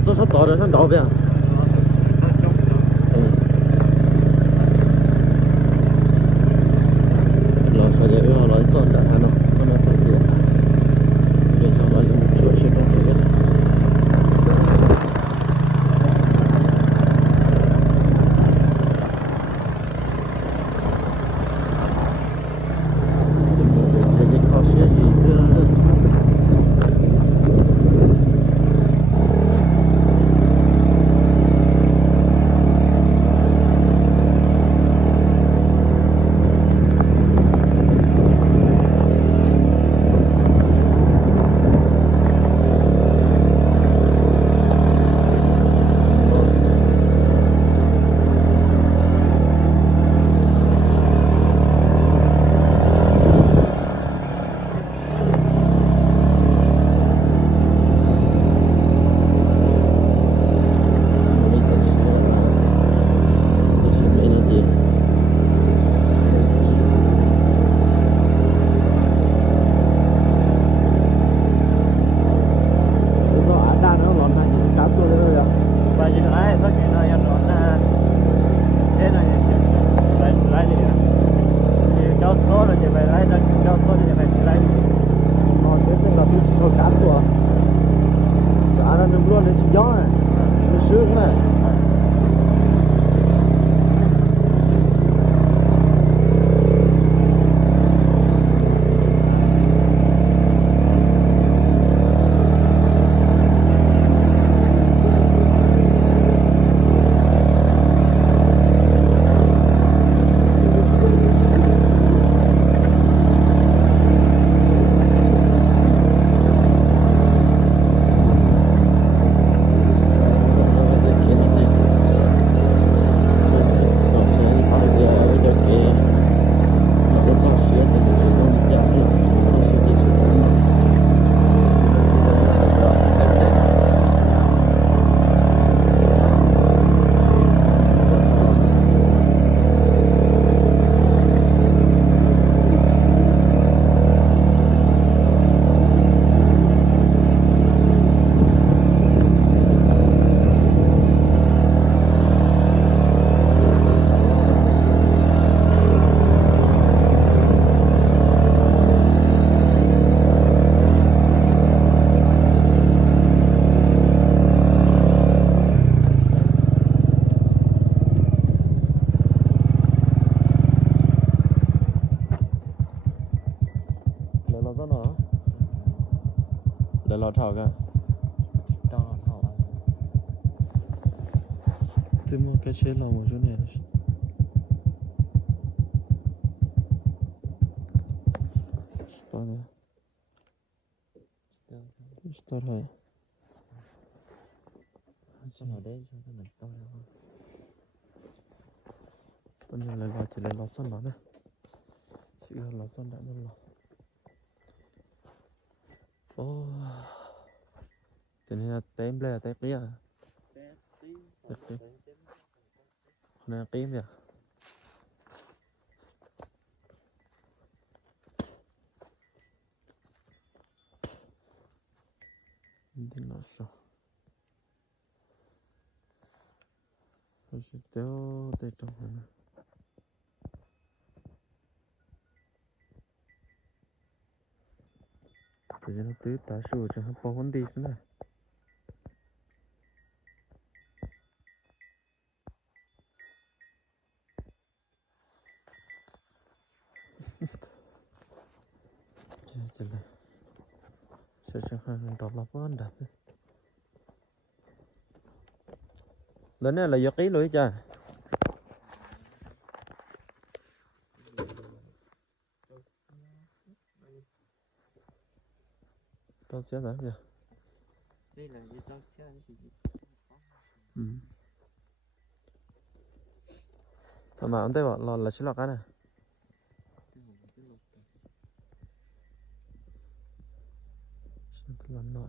老早上到这上到边。老说的要来算的，还能算到这里，别上来就出去中这个。这里靠学习这。lò thảo cả cho thảo ăn tôi mua cái chế lò một chỗ này start hay xong ở đây cho mình to hơn bây giờ lại lò chỉ lấy lò xanh đó nè chỉ là lò xanh đã nên lò ô thế nên là tem đây là tem tí à tem tí con này tím vậy đi nó sao rồi sẽ kéo đây trong này tự nhiên nó tứ tá sủa cho nó bao con đi thế này thế này sẽ chẳng hạn đọc là bao đạp lên này là giật ký lưỡi cha tao sẽ làm gì đây là gì tao sẽ gì thôi mà ông tây bảo là chỉ lọc cái này lần nọ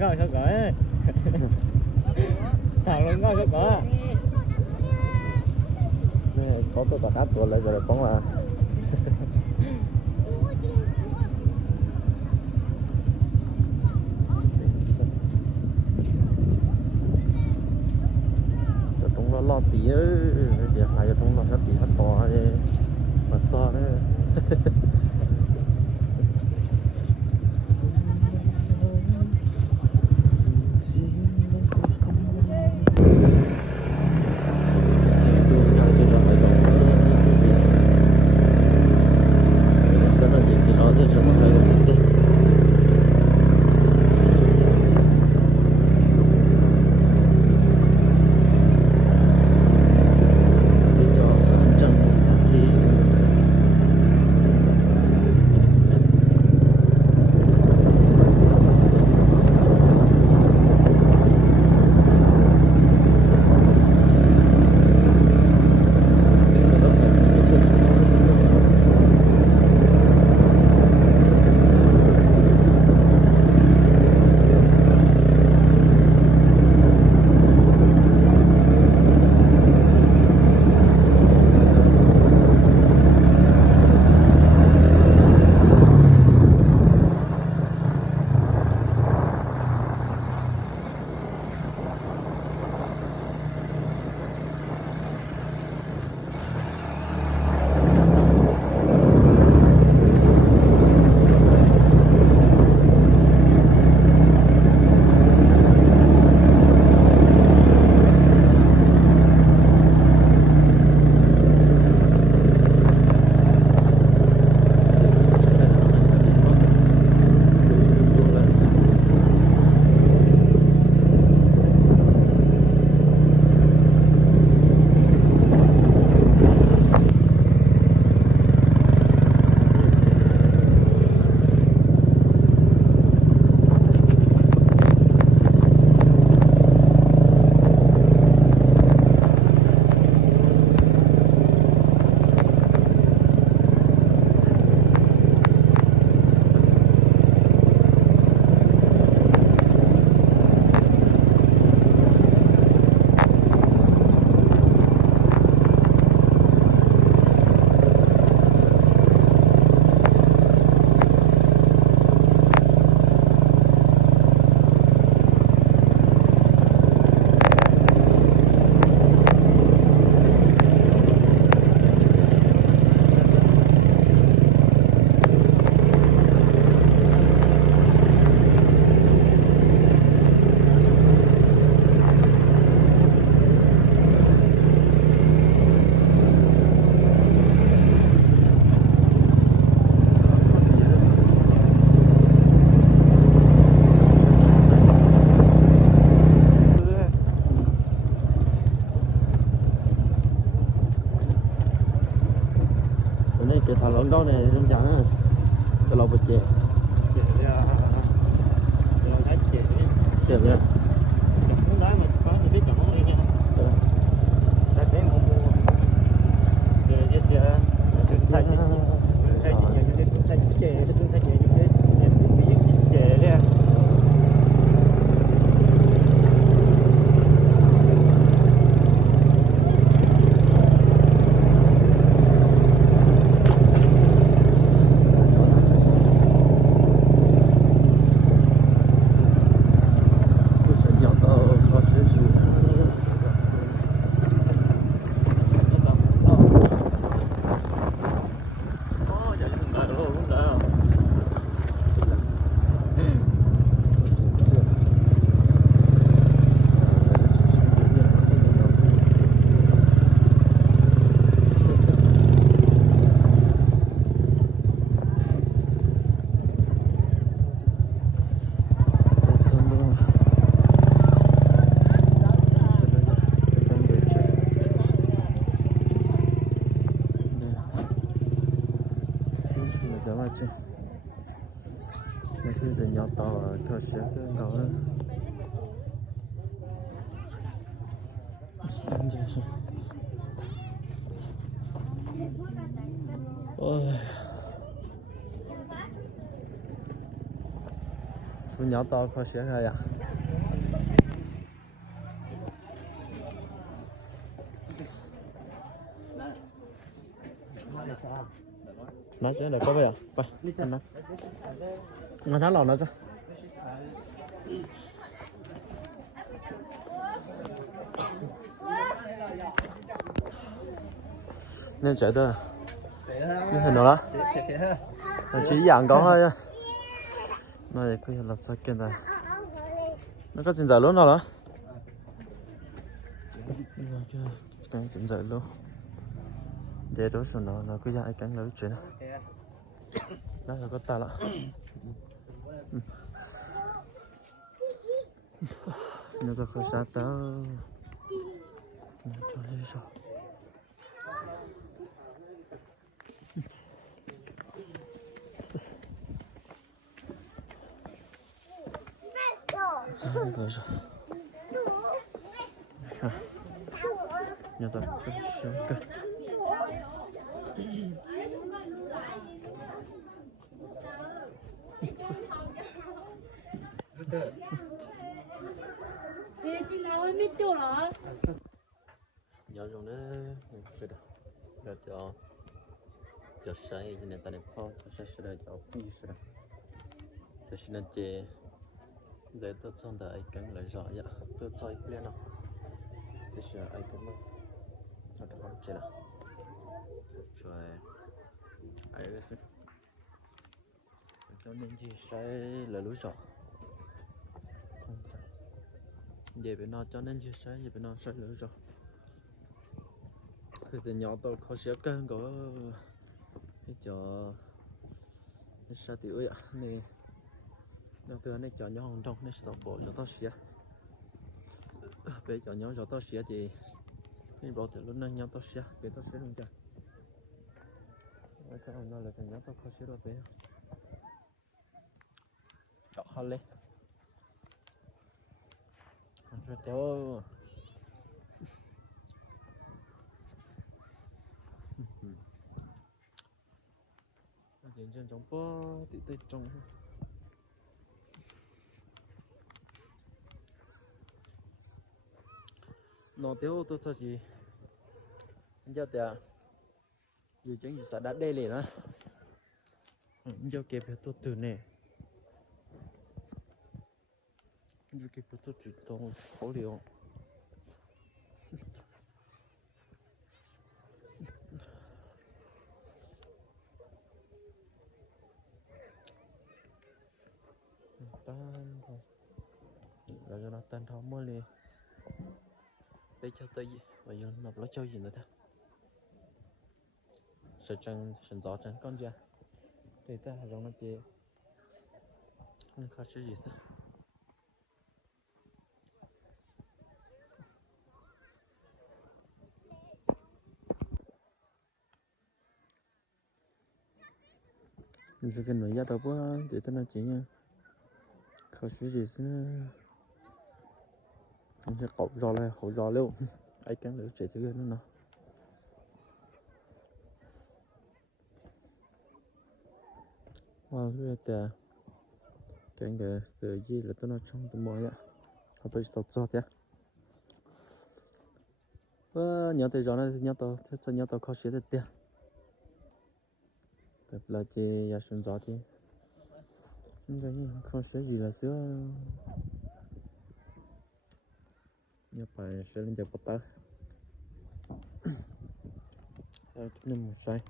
ngồi sao gọi thằng lên ngồi sao gọi Này, có tôi còn áp tuột lại rồi bóng à. Rồi trong nó lo tí ơi, để hai cho trong nó hết tí hết to ấy, mà cho đấy. Cái thằng lớn đó này trong chẳng á, cái lò bịch chè, xẹp nha. muốn nói mà có thì biết chọn đi nha ta thấy một mua giờ giờ giờ thay thay thay chè thay chè như thế bị chè đấy à. chứ mấy cái nhỏ to cho sẽ đó ôi Chú nhỏ to khó xé ra à. Nói chứ để có về à? Vậy, anh nói. Ngon tháng lò nói cho. Nên chạy tôi à? Nên hình đó là chỉ dạng có thôi á. Này cứ là sao kia này. Nó có chân dài luôn rồi đó. Cái chân dài luôn. Để đó xong nó cứ dài cắn lưỡi chuyện này. Đó là có ta lắm. Nó ta có sát tao. Nó cho đi sao. Sao rồi sao. Nó ta có sát cái. Nhỏ dùng đấy cái đó để cho say cho nên ta nên phao cho say để cho phi rồi để xin anh chị để tôi chọn đại cắn lại rõ vậy tôi chơi lên nào thì sẽ ai cũng mất nó không chơi nào rồi ai cái gì cho nên chỉ say là lúa rõ về bên nó cho nên chỉ say về bên nó say lúa rõ từ nhỏ tôi khó xé cân có cái cho sao tiểu vậy nè nó từ này cho nhỏ trong này stop bộ cho tao xé bây giờ nhỏ cho tao xé thì nên bảo từ lúc này nhỏ tao xé để tao xé luôn chưa cái ông nói là nhỏ tao khó xé được bé chọn khó lên rồi cháu đến trên trong bó tí tê trong nó tiêu tôi thôi gì giờ thì dù chẳng gì sẽ đã đây liền á giờ kịp tôi từ nè giờ kịp tôi từ trong phố liệu tan rồi cho nó tan tháo mới liền bây giờ tới bây giờ nó lấy chơi gì nữa thế sợ chân sần gió chân con chưa thì ta giống nó chị không khó chơi gì sao mình sẽ cần phải giá đâu quá để ta nói chuyện nha khó chơi gì sao anh sẽ cột giò lên hổ giò luôn ai cắn được chạy tới nó wow cái cái từ gì là tôi nói trong tôi mua vậy họ tôi sẽ cho thế nhớ tới giò này nhớ tôi thế sao nhớ tôi khó xé được tiền tập là chị nhà sinh gió thì không xé gì là xưa nhớ phải sẽ lên chợ bắt ta cái nên một sai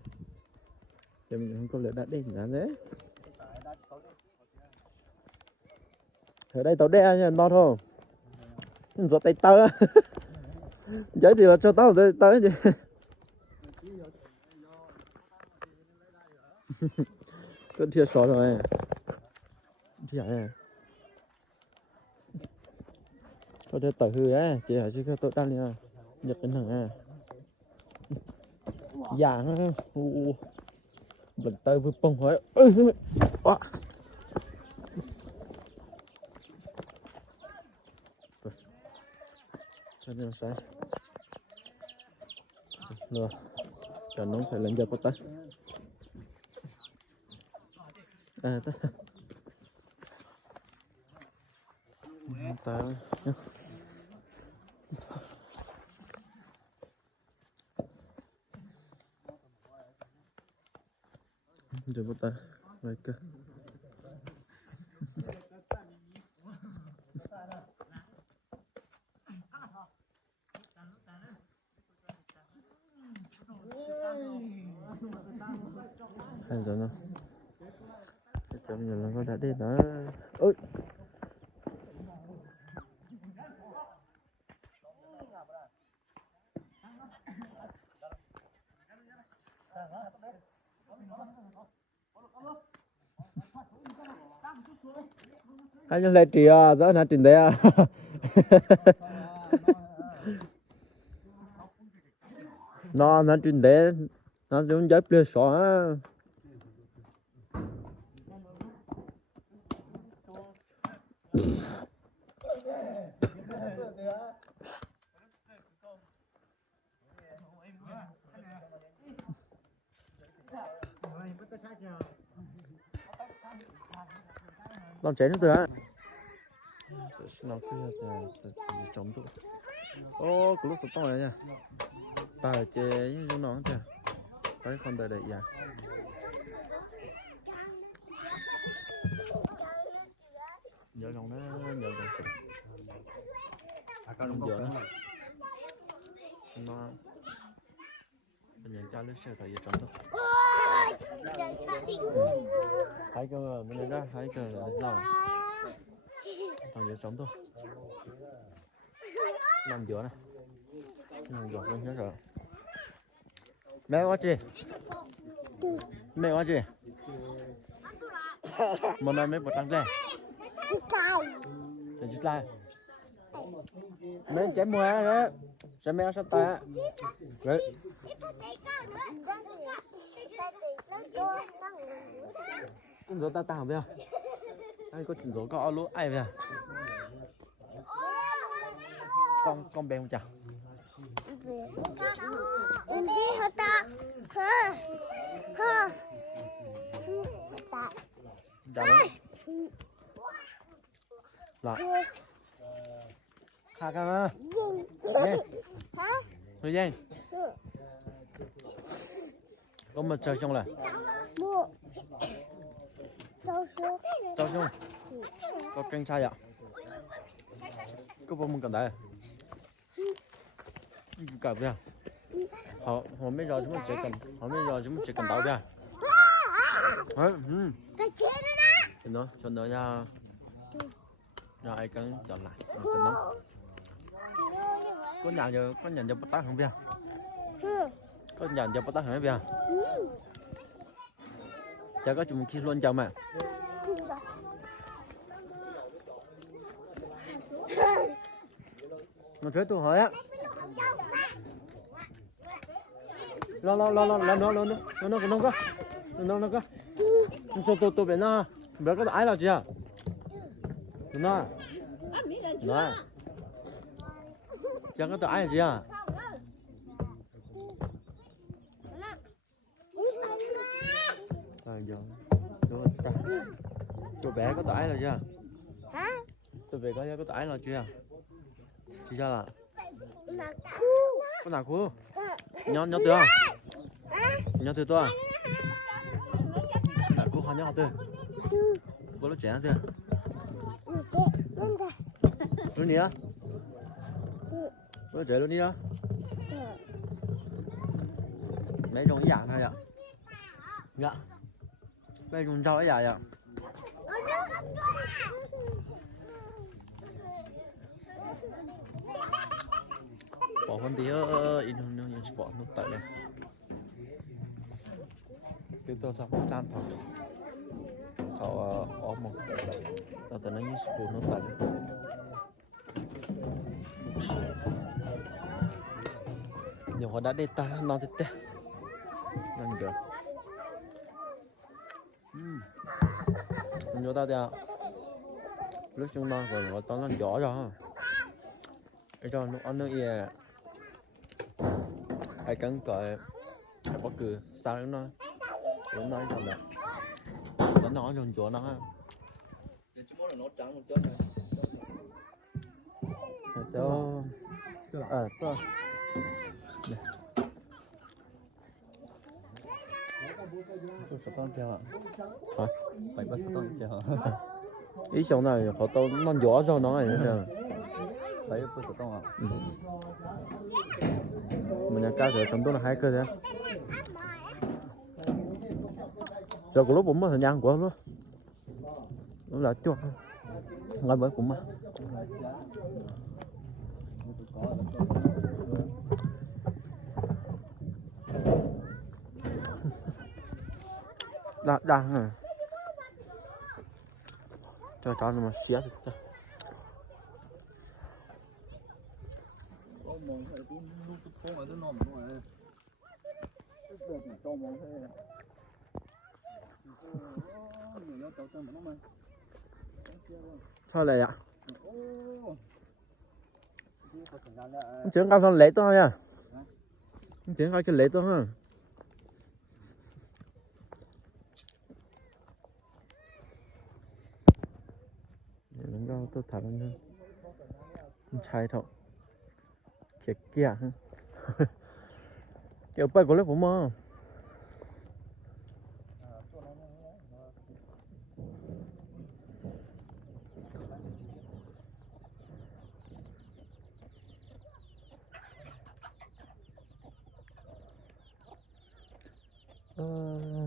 để mình không có lẽ đã đến là đấy ở đây tao đe nha nó thôi gió tay tao giấy thì là cho tao tới gì con thiệt sợ rồi thì vậy tôi để tự hư á chị hãy chứ tôi đang nha nhật đến thằng à dạng mình tay vừa bông hỏi cho nên sai rồi cho nó phải lên giờ bắt tay à ta tay nhá. Giờ một tay vậy cơ. Hay rồi nó. Chậm giờ là có đã đi đó. Ôi. Anh nhớ lại chị à, rõ là trình đấy à. Nó trình đấy, nó giống giấy bia xóa á. Làm chén nữa từ á. Nó cứ chống tụ. Ô, cái lúc sụt to này nha. Bà ở chế những nó kìa. Tới không tới đây à. Nhớ lòng nó nhớ lòng sụt. Không nhớ nữa. Nó mình nhận ra lúc xe thời gian chống tụ. Thấy cơ mà mình ra thấy cơ là rồi. Thằng giờ sống thôi. Nằm giữa này. Nằm giữa lên hết rồi. Mẹ quá chị. Mẹ quá chị. Một năm mấy bột trắng đây. Để chích lại. Mẹ chém mùa á. Chém mẹ sắp tay á. Đấy. Cũng rửa ta bây giờ. Anh có chỉnh rửa có lúa ai bây giờ. Con bé không chào. Em đi hả ta? Hả? Hả? Chào nó. Là. Khá khá khá. Nghe. Người dân. Có một chơi xong rồi. Cháu xong. Có canh chai ạ. Có bao mừng cần đấy. Cả bây giờ. Họ bây giờ chúng mình chỉ cần đau bây giờ. Cho nó ra. Rồi ai cần chọn lại. Có nhà giờ bắt tác không bây giờ. Có nhà giờ bắt tác không bây giờ. Chào các chúng khi luôn chào mà. Nó chơi tụi hỏi á. Lo tôi bên nó bé có ai nào chưa nó chẳng có tụi ai gì à giờ tụi bé có tụi ai nào chưa tụi bé có tụi ai nào chưa chị sao là có nào khu nhớ từ à nhớ từ tôi à cô khó nhớ từ bố nó trẻ chưa luôn đi á bố trẻ luôn đi á mấy trong dạng thôi ạ dạ mấy trong rau cái dài ạ bỏ con tí in hơn nữa những sport nó tại đây cái tôi xong nó tan thật sau ốm một tao tự nó những sport nó tại đây nhiều họ đã đi ta nó thì tê nhanh được nhiều tao thì lúc chúng ta rồi tao nó giỏ rồi cái cho nó ăn nó ye ai cần cởi bất cứ sao nó nói rằng là nó nói trong chỗ nó cho có tôi sẽ con kia hả phải bắt sẽ con kia ý trong này họ tao nó nhỏ cho nó này nè phải bắt sẽ con à mình nhà cá rồi trong đó là 2 cơ đấy rồi có lúc cũng mới thời gian của luôn nó là chuột ngay mới cũng mà đang à cho nó mà xé cho thôi này ạ chuyện cao hơn lễ thôi à chuyện cao cái lễ thôi ha mình đâu tôi thả lên thôi chai thôi kia kia kiểu bay của lớp của mơ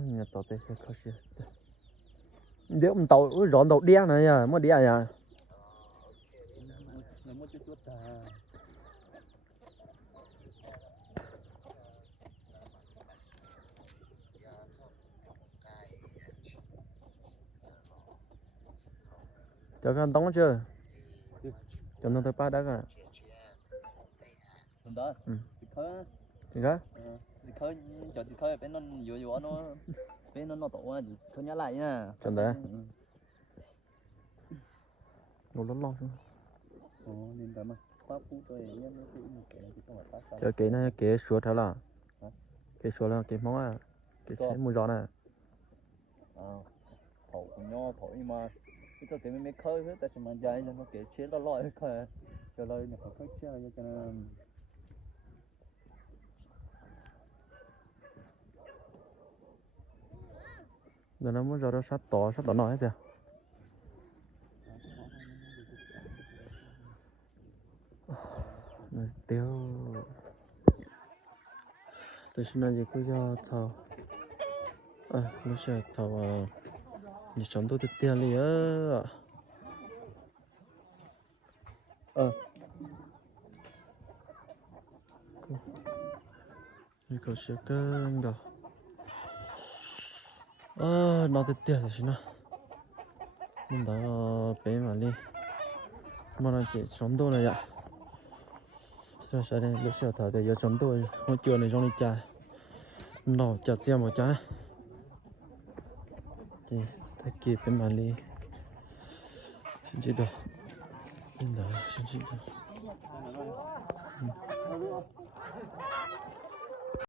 nhà tàu tê sẽ khó xịt nếu mình tàu rọn tàu đen này à mới đi à cho cái đóng chưa cho nó tới ba đã cả đó thì đó dịch khơi cho dịch khơi bên nó yếu nó bên nó tổ gì thôi nhá lại nha chuẩn đấy ngồi lớn lo nên đó mà pháp phú tôi nhá nó cứ một cái thì không phải pháp sao cho cái này cái sữa thế là cái sữa là cái món à cái chế mùi gió này thổ nho thổ nhưng mà cái cho cái mấy khơi hết tại sao mà dài nó cái chế nó lòi khơi cho lời nó phải chơi cho nên giờ nó muốn giờ nó sát tỏ nói kìa tiêu tôi xin nói gì cứ cho thầu nó sẽ thầu như chúng tôi tiền đi như có sẽ cân đó nó tiền rồi xin nào mình đã bé mà đi mà nó chỉ chúng tôi này ạ cho sẽ đây lúc sau thầu thì giờ chúng tôi hôm chiều này trong đi trà nó chặt xe một trái thì thay kịp cái màn ly xin chị được xin đó xin chị được